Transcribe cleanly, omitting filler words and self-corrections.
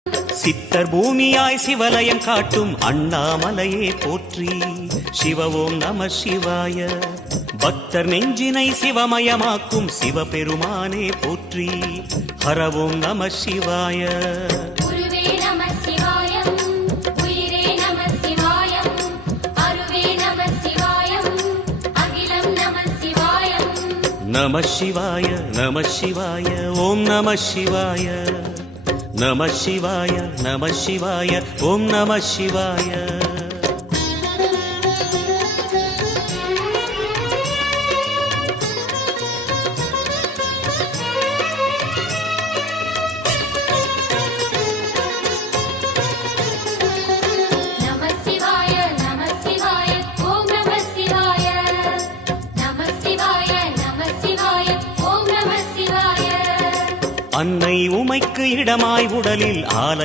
சித்தர் பூமியாய் சிவலயம் காட்டும் அண்ணாமலையே போற்றி. சிவ ஓம் நம சிவாய. பக்தர் நெஞ்சினை சிவமயமாக்கும் சிவபெருமானே போற்றி. ஹர ஓம் நம சிவாய. நம சிவாய நம சிவாய ஓம் நம சிவாய. நம சிவாய நம சிவாய ஓம் நம சிவாய. அன்னை உமைக்கு இடமாய் உடலில் ஆல